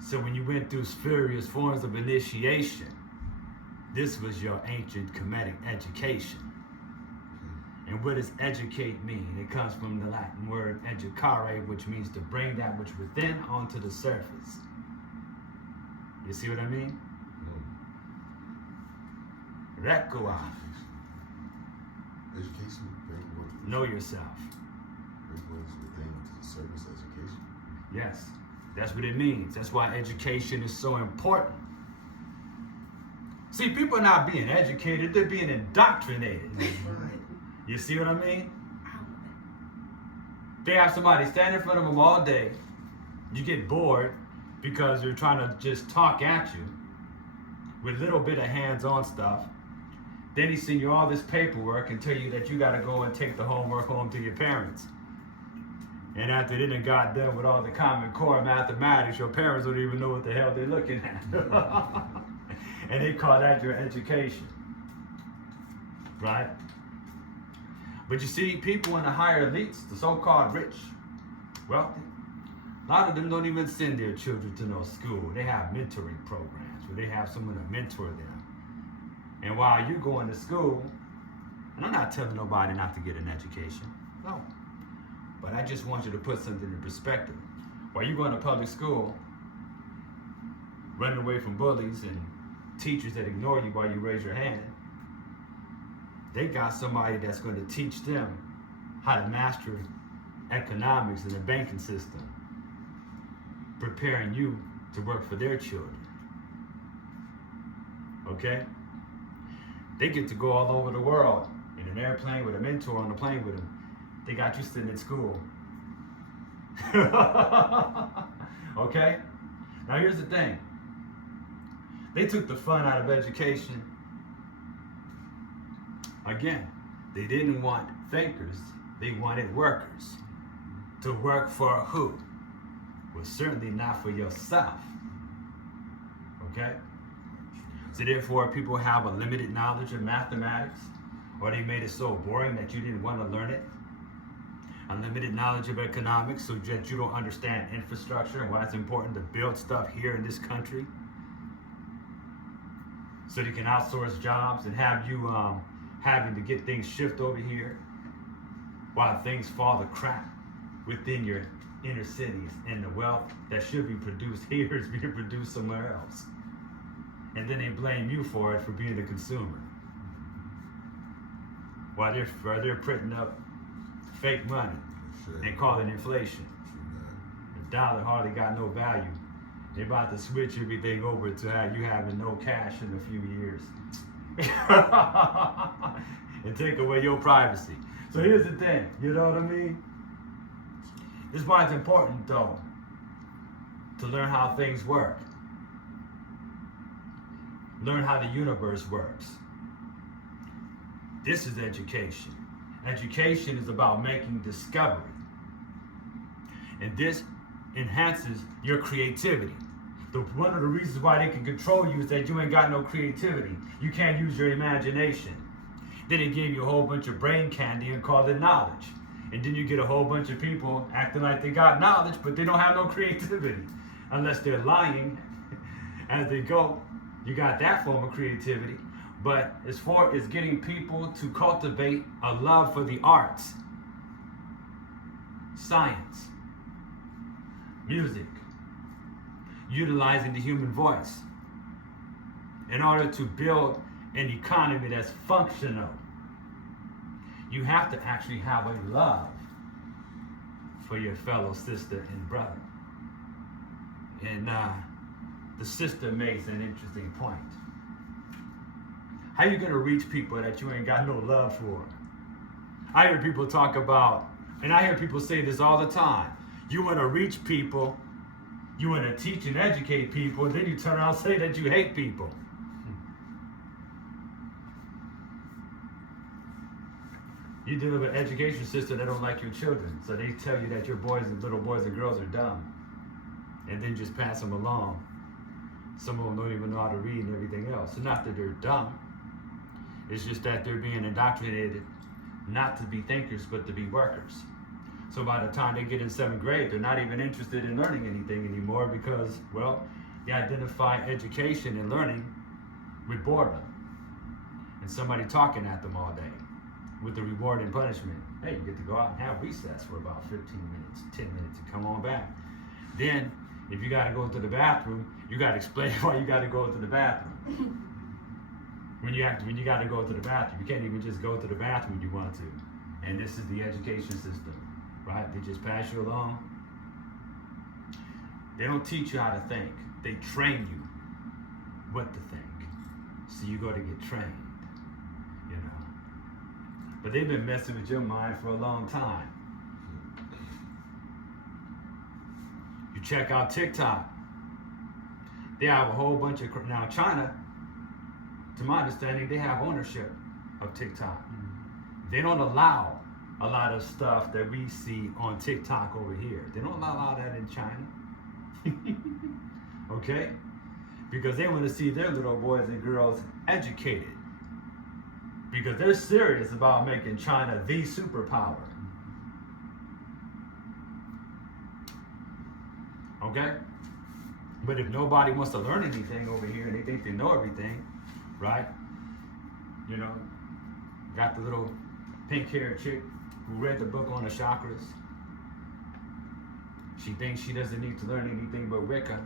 So when you went through various forms of initiation, this was your ancient Kemetic education. And what does educate mean? It comes from the Latin word educare, which means to bring that which within onto the surface. You see what I mean? Rekua. Education, bring what? Know yourself. Bring what is within to the surface. Education. Yes, that's what it means. That's why education is so important. See, people are not being educated, they're being indoctrinated. That's right. You see what I mean? They have somebody stand in front of them all day. You get bored because they're trying to just talk at you with a little bit of hands-on stuff. Then he send you all this paperwork and tell you that you got to go and take the homework home to your parents. And after they done got done with all the Common Core mathematics, your parents don't even know what the hell they're looking at. And they call that your education. Right? But you see, people in the higher elites, the so-called rich, wealthy, a lot of them don't even send their children to no school. They have mentoring programs where they have someone to mentor them. And while you're going to school, and I'm not telling nobody not to get an education, no. But I just want you to put something in perspective. While you're going to public school, running away from bullies and teachers that ignore you while you raise your hand, they got somebody that's going to teach them how to master economics and the banking system, preparing you to work for their children. Okay? They get to go all over the world in an airplane with a mentor on the plane with them. They got you sitting in school. Okay? Now here's the thing. They took the fun out of education. Again, they didn't want thinkers, they wanted workers. To work for who? Well, certainly not for yourself. Okay? So therefore, people have a limited knowledge of mathematics, or they made it so boring that you didn't want to learn it. Unlimited knowledge of economics, so that you don't understand infrastructure and why it's important to build stuff here in this country. So they can outsource jobs and have you having to get things shipped over here while things fall to crap within your inner cities, and the wealth that should be produced here is being produced somewhere else. And then they blame you for it for being the consumer. While they're printing up fake money and calling inflation. The dollar hardly got no value. They're about to switch everything over to have you having no cash in a few years. And take away your privacy. So here's the thing, you know what I mean? This is why it's important, though, to learn how things work. Learn how the universe works. This is education. Education is about making discovery. And this enhances your creativity. One of the reasons why they can control you is that you ain't got no creativity. You can't use your imagination. Then they gave you a whole bunch of brain candy and called it knowledge. And then you get a whole bunch of people acting like they got knowledge, but they don't have no creativity. Unless they're lying as they go. You got that form of creativity. But as far as getting people to cultivate a love for the arts, science, music, utilizing the human voice in order to build an economy that's functional, you have to actually have a love for your fellow sister and brother. And the sister makes an interesting point. How you gonna reach people that you ain't got no love for? I hear people talk about, and I hear people say this all the time. You wanna reach people, you wanna teach and educate people, and then you turn around and say that you hate people. You deal with an education system that don't like your children, so they tell you that your boys and little boys and girls are dumb, and then just pass them along. Some of them don't even know how to read and everything else. So not that they're dumb, it's just that they're being indoctrinated not to be thinkers, but to be workers. So by the time they get in 7th grade, they're not even interested in learning anything anymore because, well, they identify education and learning with boredom and somebody talking at them all day with the reward and punishment. Hey, you get to go out and have recess for about 15 minutes, 10 minutes, and come on back. Then, if you got to go to the bathroom, you got to explain why you got to go to the bathroom. When you got to go to the bathroom, you can't even just go to the bathroom when you want to. And this is the education system, right? They just pass you along. They don't teach you how to think. They train you what to think. So you got to get trained, you know. But they've been messing with your mind for a long time. You check out TikTok. They have a whole bunch of, now China, to my understanding, they have ownership of TikTok. They don't allow a lot of stuff that we see on TikTok over here. They don't allow that in China. Okay? Because they want to see their little boys and girls educated. Because they're serious about making China the superpower. Okay? But if nobody wants to learn anything over here and they think they know everything, right? You know, got the little pink-haired chick who read the book on the chakras. She thinks she doesn't need to learn anything but Wicca,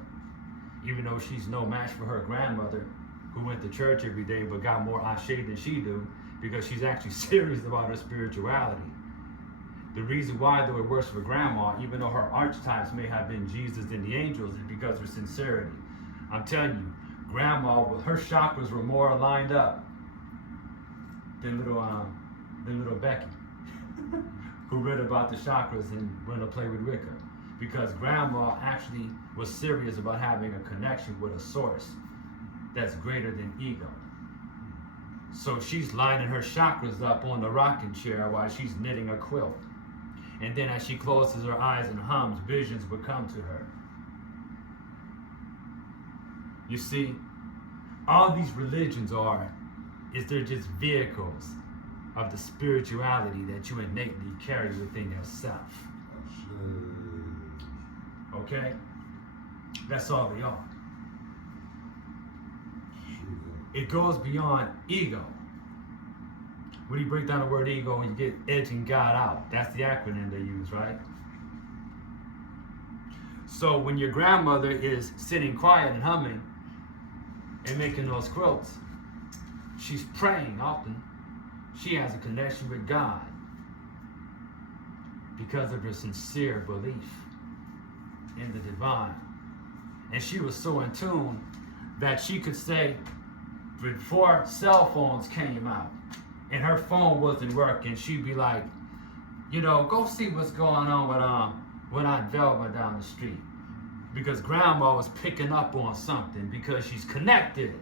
even though she's no match for her grandmother, who went to church every day but got more ashe than she do, because she's actually serious about her spirituality. The reason why though it works for grandma, even though her archetypes may have been Jesus and the angels, is because of sincerity. I'm telling you, grandma, her chakras were more aligned up than little Becky, who read about the chakras and went to play with Wicca. Because grandma actually was serious about having a connection with a source that's greater than ego. So she's lining her chakras up on the rocking chair while she's knitting a quilt. And then as she closes her eyes and hums, visions would come to her. You see, all these religions they're just vehicles of the spirituality that you innately carry within yourself. Okay? That's all they are. It goes beyond ego. When you break down the word ego and you get edging God out, that's the acronym they use, right? So when your grandmother is sitting quiet and humming and making those quilts, she's praying often. She has a connection with God because of her sincere belief in the divine. And she was so in tune that she could say, before cell phones came out and her phone wasn't working, she'd be like, go see what's going on with Aunt Velma down the street. Because grandma was picking up on something because she's connected.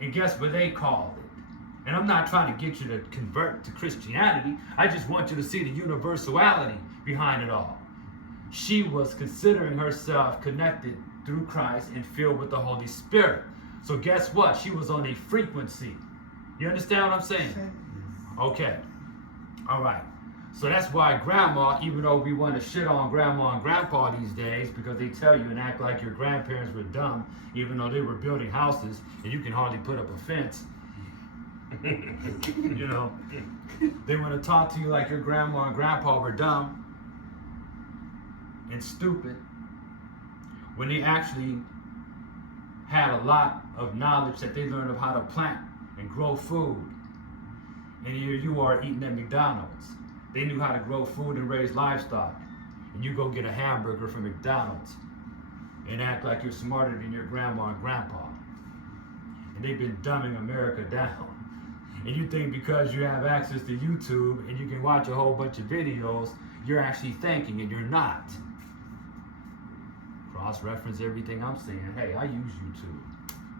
And guess what they called it? And I'm not trying to get you to convert to Christianity. I just want you to see the universality behind it all. She was considering herself connected through Christ and filled with the Holy Spirit. So guess what? She was on a frequency. You understand what I'm saying? Okay. All right. So that's why grandma, even though we want to shit on grandma and grandpa these days because they tell you and act like your grandparents were dumb, even though they were building houses and you can hardly put up a fence. They want to talk to you like your grandma and grandpa were dumb and stupid when they actually had a lot of knowledge that they learned of how to plant and grow food. And here you are eating at McDonald's. They knew how to grow food and raise livestock. And you go get a hamburger from McDonald's and act like you're smarter than your grandma and grandpa. And they've been dumbing America down. And you think because you have access to YouTube and you can watch a whole bunch of videos, you're actually thinking, and you're not. Cross-reference everything I'm saying. Hey, I use YouTube.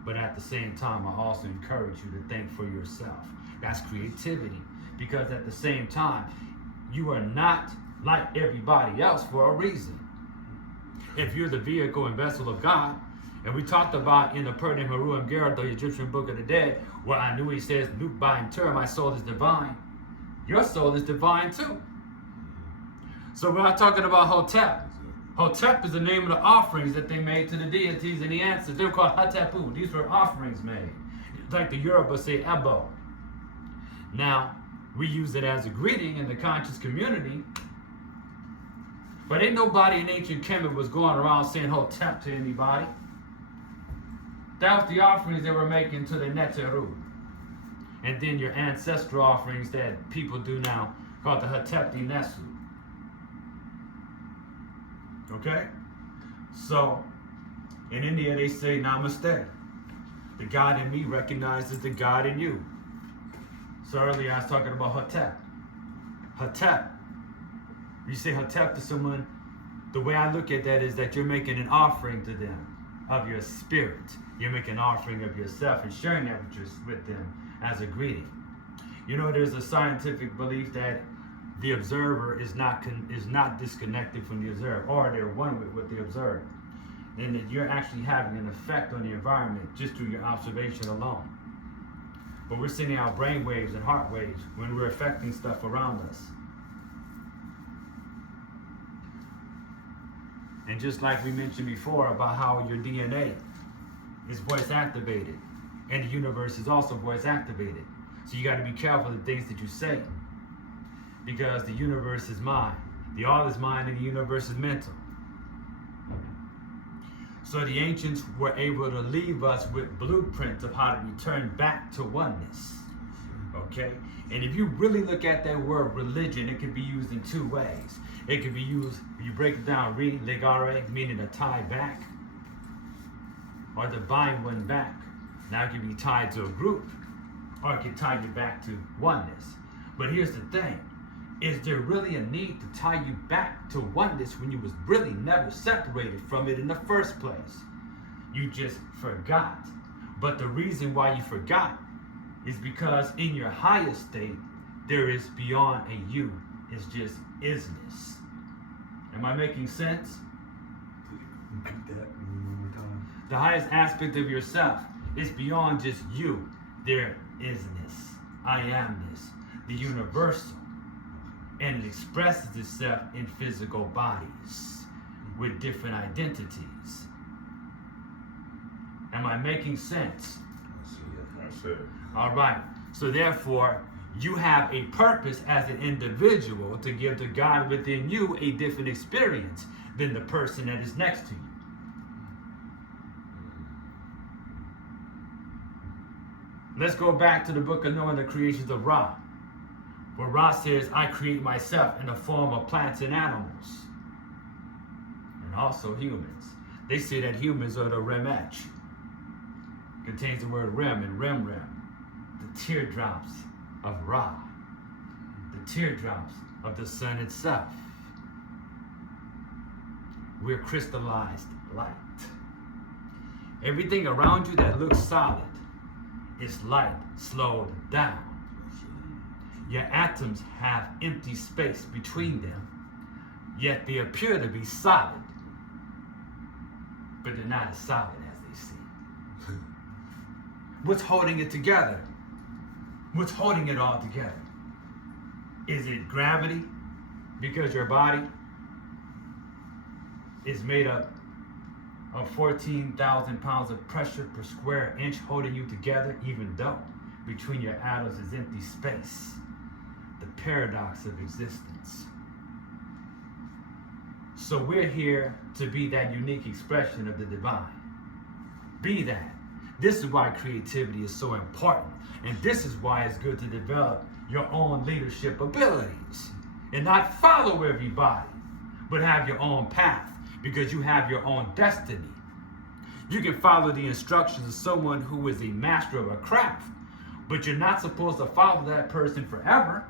But at the same time, I also encourage you to think for yourself. That's creativity. Because at the same time, you are not like everybody else for a reason. If you're the vehicle and vessel of God, and we talked about in the Perdim Heru and Gerard, the Egyptian Book of the Dead, where I knew he says, by in turn, my soul is divine. Your soul is divine too. So we're not talking about Hotep. Hotep is the name of the offerings that they made to the deities and the ancestors. They were called Hatapu. These were offerings made. Like the Yoruba say Ebo. Now, we use it as a greeting in the conscious community. But ain't nobody in ancient Kemet was going around saying Hotep to anybody. That was the offerings they were making to the Neteru. And then your ancestral offerings that people do now, called the Hatepti Nesu. Okay? So, in India they say Namaste. The God in me recognizes the God in you. So earlier I was talking about Hotep. Hotep. You say Hotep to someone, the way I look at that is that you're making an offering to them of your spirit. You're making an offering of yourself and sharing that with them as a greeting. You know, there's a scientific belief that the observer is not disconnected from the observed, or they're one with the observed, and that you're actually having an effect on the environment just through your observation alone. But we're sending out brain waves and heart waves when we're affecting stuff around us. And just like we mentioned before about how your DNA is voice activated, and the universe is also voice activated. So you got to be careful of the things that you say, because the universe is mind. The all is mind and the universe is mental. So the ancients were able to leave us with blueprints of how to return back to oneness. Okay? And if you really look at that word religion, it can be used in two ways. It can be used, you break it down, legare, meaning to tie back, or to bind one back. Now it can be tied to a group, or it can tie you back to oneness. But here's the thing. Is there really a need to tie you back to oneness when you was really never separated from it in the first place? You just forgot. But the reason why you forgot is because in your highest state, there is beyond a you. It's just isness. Am I making sense? The highest aspect of yourself is beyond just you. There isness. I amness. The universal. And it expresses itself in physical bodies with different identities. Am I making sense? That's it. All right. So therefore, you have a purpose as an individual to give to God within you a different experience than the person that is next to you. Let's go back to the book of Noah and the creations of Ra, where Ra says, I create myself in the form of plants and animals, and also humans. They say that humans are the Remech. Contains the word Rem and Rem, the teardrops of Ra, the teardrops of the sun itself. We're crystallized light. Everything around you that looks solid is light slowed down. Your atoms have empty space between them, yet they appear to be solid, but they're not as solid as they seem. What's holding it together? What's holding it all together? Is it gravity? Because your body is made up of 14,000 pounds of pressure per square inch holding you together, even though between your atoms is empty space. The paradox of existence. So we're here to be that unique expression of the divine. Be that. This is why creativity is so important. And this is why it's good to develop your own leadership abilities and not follow everybody, but have your own path, because you have your own destiny. You can follow the instructions of someone who is a master of a craft, but you're not supposed to follow that person forever.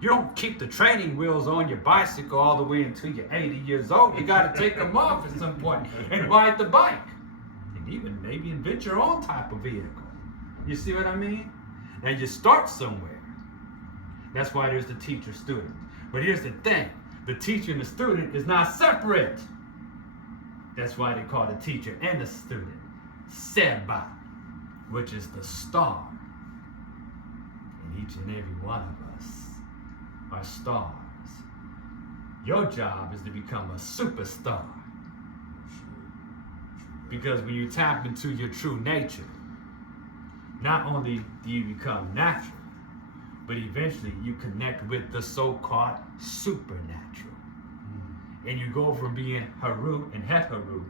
You don't keep the training wheels on your bicycle all the way until you're 80 years old. You got to take them off at some point and ride the bike. And even maybe invent your own type of vehicle. You see what I mean? Now you start somewhere. That's why there's the teacher-student. But here's the thing. The teacher and the student is not separate. That's why they call the teacher and the student Seba, which is the star. And each and every one of us are stars Your job is to become a superstar. Because when you tap into your true nature, not only do you become natural, but eventually you connect with the so-called supernatural. And you go from being Heru and Heru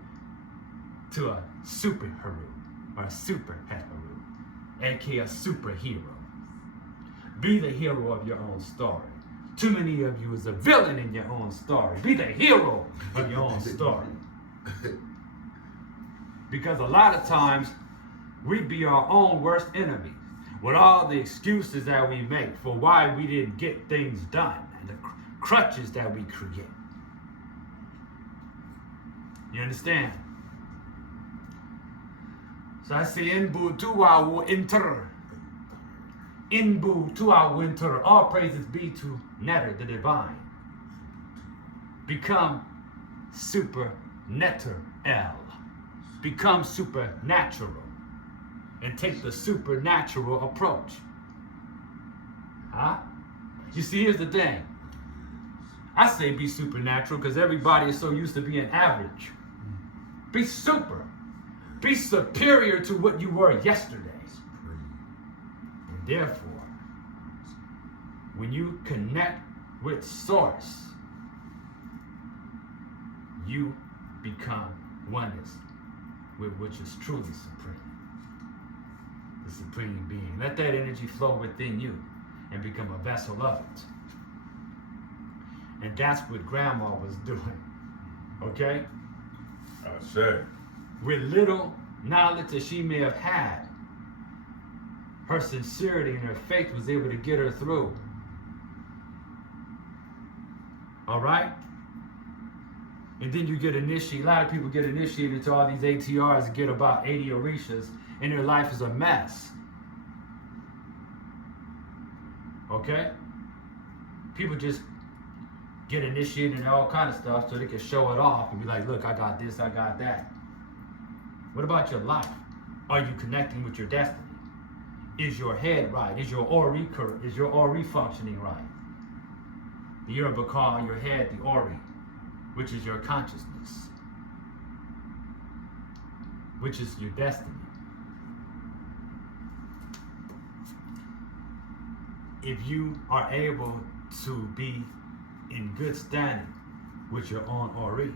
to a super Heru or a super Heru, aka a superhero. Be the hero of your own story. Too many of you is a villain in your own story. Be the hero of your own story. Because a lot of times we be our own worst enemies with all the excuses that we make for why we didn't get things done and the crutches that we create. You understand? So I say, Inbu tu wa enter. Inbu tu wa enter. All praises be to Netter, the divine. Become super netter el. Become supernatural. And take the supernatural approach. Huh? You see, here's the thing. I say be supernatural because everybody is so used to being average. Be super. Be superior to what you were yesterday. And therefore, when you connect with Source, you become oneness with which is truly supreme. The supreme being. Let that energy flow within you and become a vessel of it. And that's what Grandma was doing. Okay? Sure. With little knowledge that she may have had, her sincerity and her faith was able to get her through. All right? And then you get initiated. A lot of people get initiated to all these ATRs and get about 80 Orishas, and their life is a mess. Okay? People just get initiated in all kind of stuff so they can show it off and be like, look, I got this, I got that. What about your life? Are you connecting with your destiny? Is your head right? Is your Ori correct? Is your Ori functioning right? The Yoruba call your head the Ori, which is your consciousness, which is your destiny. If you are able to be in good standing with your own Ori,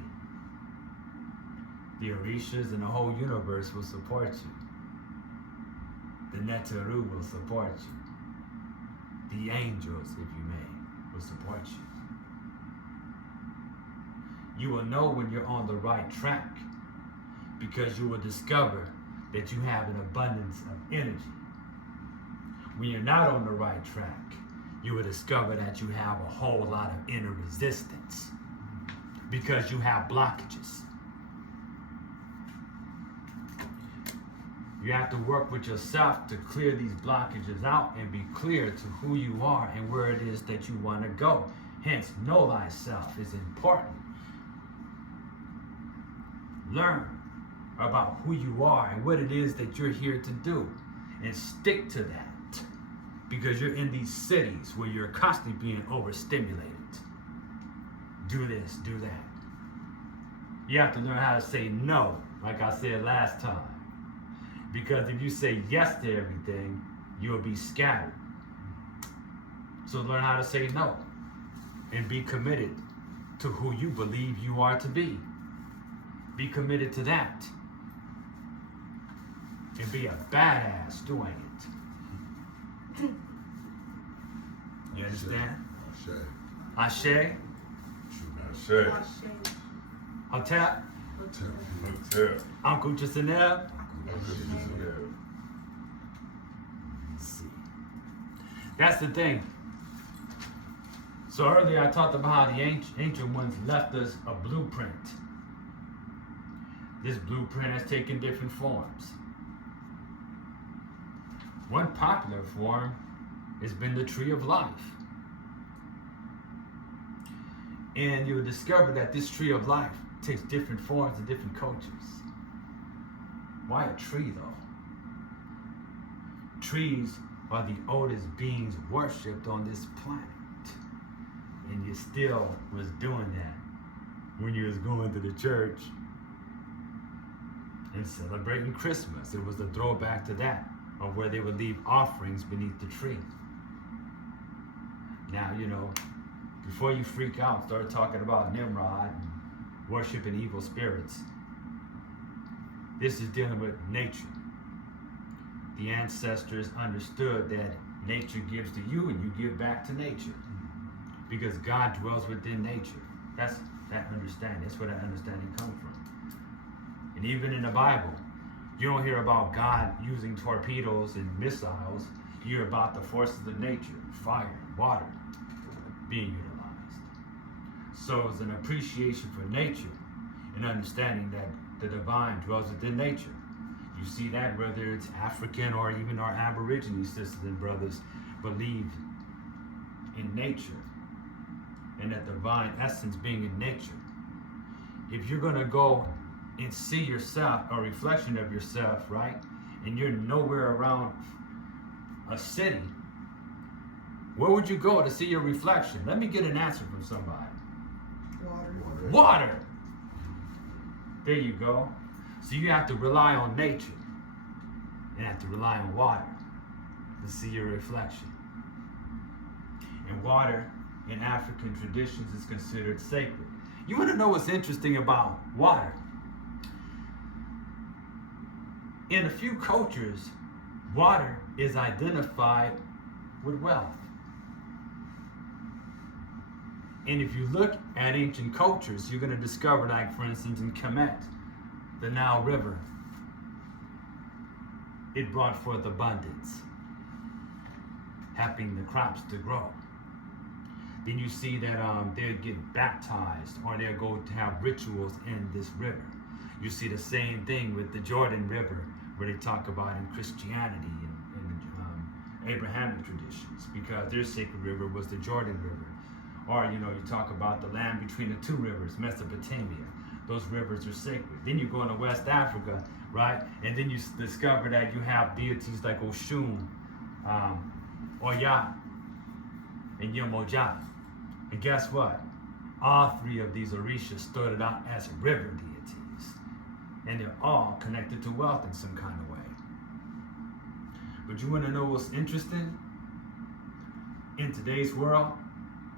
the Orishas and the whole universe will support you. The Neteru will support you. The angels, if you may, will support you. You will know when you're on the right track because you will discover that you have an abundance of energy. When you're not on the right track, you will discover that you have a whole lot of inner resistance because you have blockages. You have to work with yourself to clear these blockages out and be clear to who you are and where it is that you want to go. Hence, know thyself is important. Learn about who you are and what it is that you're here to do and stick to that. Because you're in these cities where you're constantly being overstimulated. Do this, do that. You have to learn how to say no, like I said last time. Because if you say yes to everything, you'll be scattered. So learn how to say no and be committed to who you believe you are to be. Be committed to that. And be a badass doing it. You understand? Ashe. Ashe. Hotep. Hotel. Uncle Jacinel. Yeah. See. That's the thing. So earlier I talked about how the ancient ones left us a blueprint. This blueprint has taken different forms. One popular form has been the tree of life. And you'll discover that this tree of life takes different forms and different cultures. Why a tree though? Trees are the oldest beings worshipped on this planet. And you still was doing that when you was going to the church and celebrating Christmas. It was a throwback to that, of where they would leave offerings beneath the tree. Now, before you freak out, start talking about Nimrod and worshiping evil spirits. This is dealing with nature. The ancestors understood that nature gives to you and you give back to nature, because God dwells within nature. That's that understanding. That's where that understanding comes from. And even in the Bible, you don't hear about God using torpedoes and missiles. You hear about the forces of nature, fire, water, being utilized. So it's an appreciation for nature and understanding that the divine dwells within nature. You see that whether it's African or even our Aborigine sisters and brothers believe in nature and that divine essence being in nature. If you're going to go and see yourself, a reflection of yourself, right, and you're nowhere around a city, where would you go to see your reflection? Let me get an answer from somebody. Water. There you go. So you have to rely on nature. You have to rely on water to see your reflection. And water in African traditions is considered sacred. You want to know what's interesting about water? In a few cultures, water is identified with wealth. And if you look at ancient cultures, you're going to discover, like for instance in Kemet, the Nile River, it brought forth abundance, helping the crops to grow. Then you see that they'll get baptized or they'll go to have rituals in this river. You see the same thing with the Jordan River, where they talk about in Christianity and Abrahamic traditions, because their sacred river was the Jordan River. Or, you talk about the land between the two rivers, Mesopotamia. Those rivers are sacred. Then you go into West Africa, right? And then you discover that you have deities like Oshun, Oya, and Yemoja. And guess what? All three of these orishas started out as river deities. And they're all connected to wealth in some kind of way. But you want to know what's interesting? In today's world,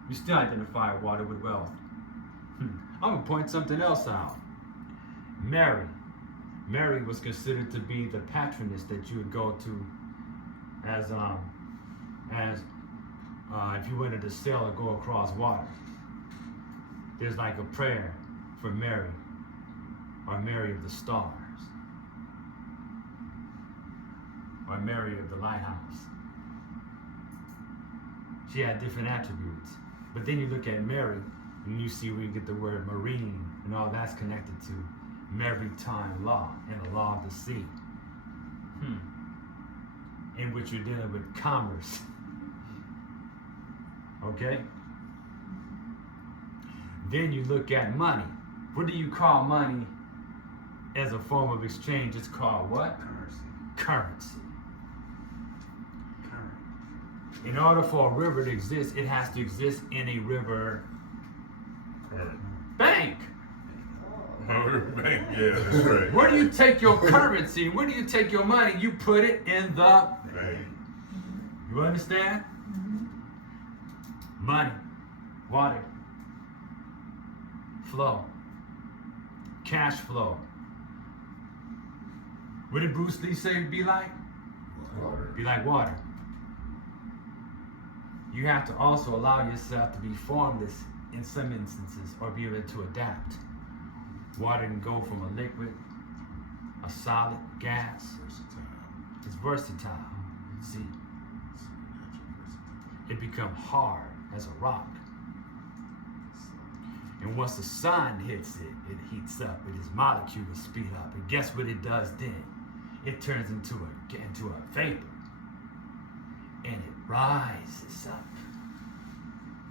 you still identify water with wealth. I'm going to point something else out. Mary. Mary was considered to be the patroness that you would go to as if you wanted to sail or go across water. There's like a prayer for Mary, or Mary of the Stars, or Mary of the Lighthouse. She had different attributes. But then you look at Mary, and you see where you get the word marine, and all that's connected to maritime law and the law of the sea, in which you're dealing with commerce. Okay? Then you look at money. What do you call money as a form of exchange? It's called what? Currency. In order for a river to exist, it has to exist in a river bank. Bank, yeah, that's right. Where do you take your currency? Where do you take your money? You put it in the Bank. You understand? Money, water, flow, cash flow. What did Bruce Lee say it'd be like? Water. Be like water. You have to also allow yourself to be formless in some instances, or be able to adapt. Water can go from a liquid, a solid, gas. Versatile. It's versatile. See, It's natural versatile. it becomes hard as a rock. And once the sun hits it, it heats up, and its molecules speed up. And guess what it does then? It turns into a vapor. And it rises up.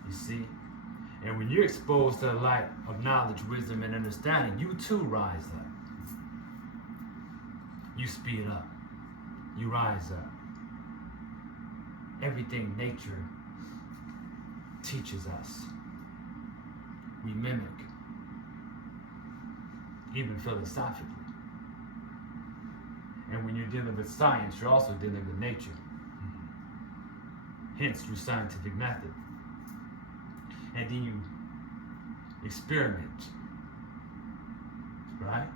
You see? And when you're exposed to the light of knowledge, wisdom, and understanding, you too rise up. You speed up. You rise up. Everything nature teaches us we mimic, even philosophically. And when you're dealing with science, you're also dealing with nature. Hence, through scientific method. And then you experiment, right?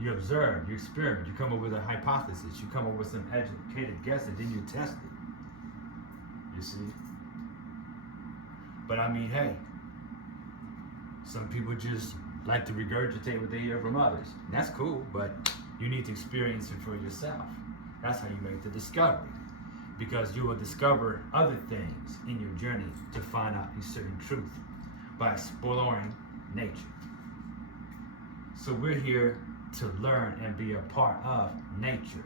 You observe, you experiment, you come up with a hypothesis, you come up with some educated guess, and then you test it. You see? But I mean, hey, some people just like to regurgitate what they hear from others. And that's cool, but you need to experience it for yourself. That's how you make the discovery. Because you will discover other things in your journey to find out a certain truth by exploring nature. So we're here to learn and be a part of nature,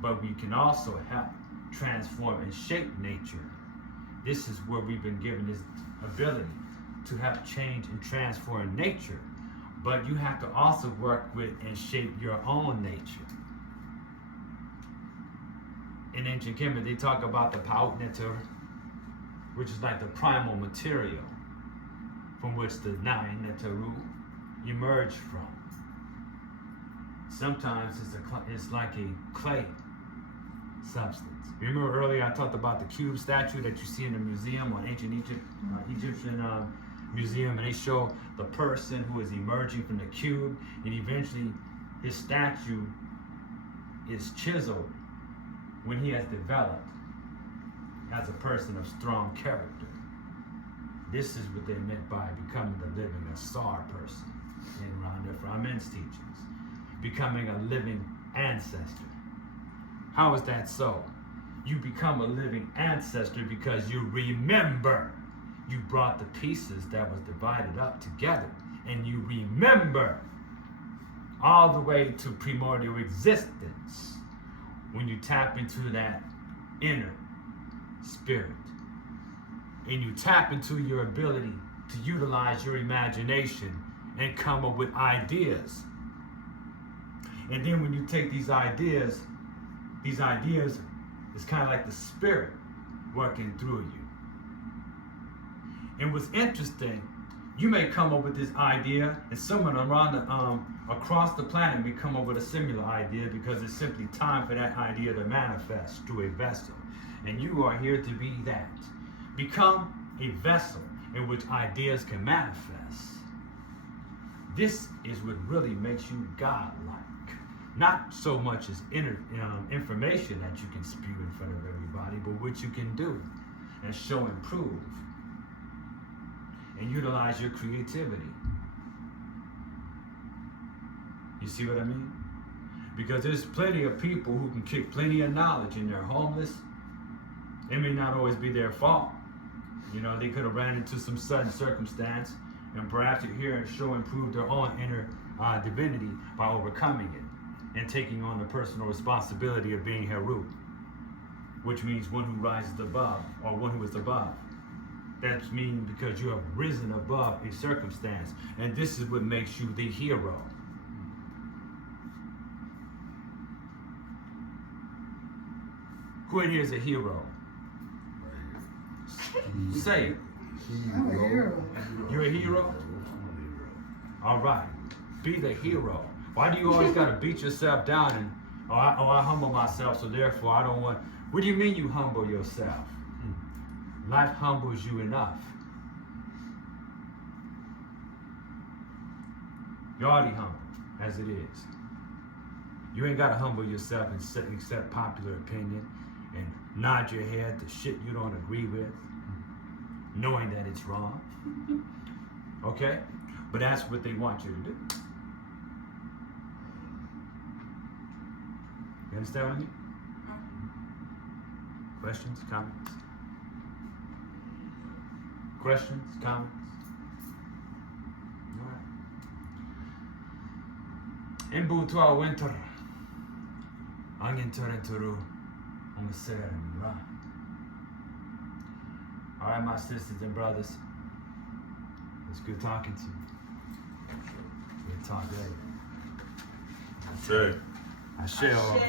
but we can also help transform and shape nature. This is where we've been given this ability to help change and transform nature, but you have to also work with and shape your own nature. In ancient Kemet, they talk about the Pautneter, which is like the primal material from which the nine Netaru emerge from. Sometimes it's like a clay substance. Remember earlier I talked about the cube statue that you see in the museum, or ancient Egyptian museum, and they show the person who is emerging from the cube, and eventually his statue is chiseled when he has developed as a person of strong character. This is what they meant by becoming the living Asar person in Rhonda Framen's teachings. Becoming a living ancestor. How is that so? You become a living ancestor because you remember you brought the pieces that was divided up together, and you remember all the way to primordial existence when you tap into that inner spirit. And you tap into your ability to utilize your imagination and come up with ideas. And then when you take these ideas is kind of like the spirit working through you. And what's interesting, you may come up with this idea, and someone around across the planet may come up with a similar idea, because it's simply time for that idea to manifest through a vessel. And you are here to be that. Become a vessel in which ideas can manifest. This is what really makes you godlike. Not so much as information that you can spew in front of everybody, but what you can do and show and prove and utilize your creativity. You see what I mean? Because there's plenty of people who can kick plenty of knowledge, and they're homeless. It may not always be their fault. You know, they could have ran into some sudden circumstance, and perhaps you're here and show and prove their own inner divinity by overcoming it and taking on the personal responsibility of being Heru, which means one who rises above, or one who is above. That means because you have risen above a circumstance, and this is what makes you the hero. Who in here is a hero? Say it. I'm a hero. You're a hero? All right. Be the hero. Why do you always got to beat yourself down and, I humble myself, so therefore I don't want... What do you mean you humble yourself? Life humbles you enough. You're already humble, as it is. You ain't got to humble yourself and accept popular opinion and nod your head to shit you don't agree with, knowing that it's wrong. Okay? But that's what they want you to do. You understand what I mean? Questions, comments? Questions, comments? All right. In Butua winter, Angin Torrenturu, Omasera. All right, my sisters and brothers. It's good talking to you. We'll talk later. Say. I shall.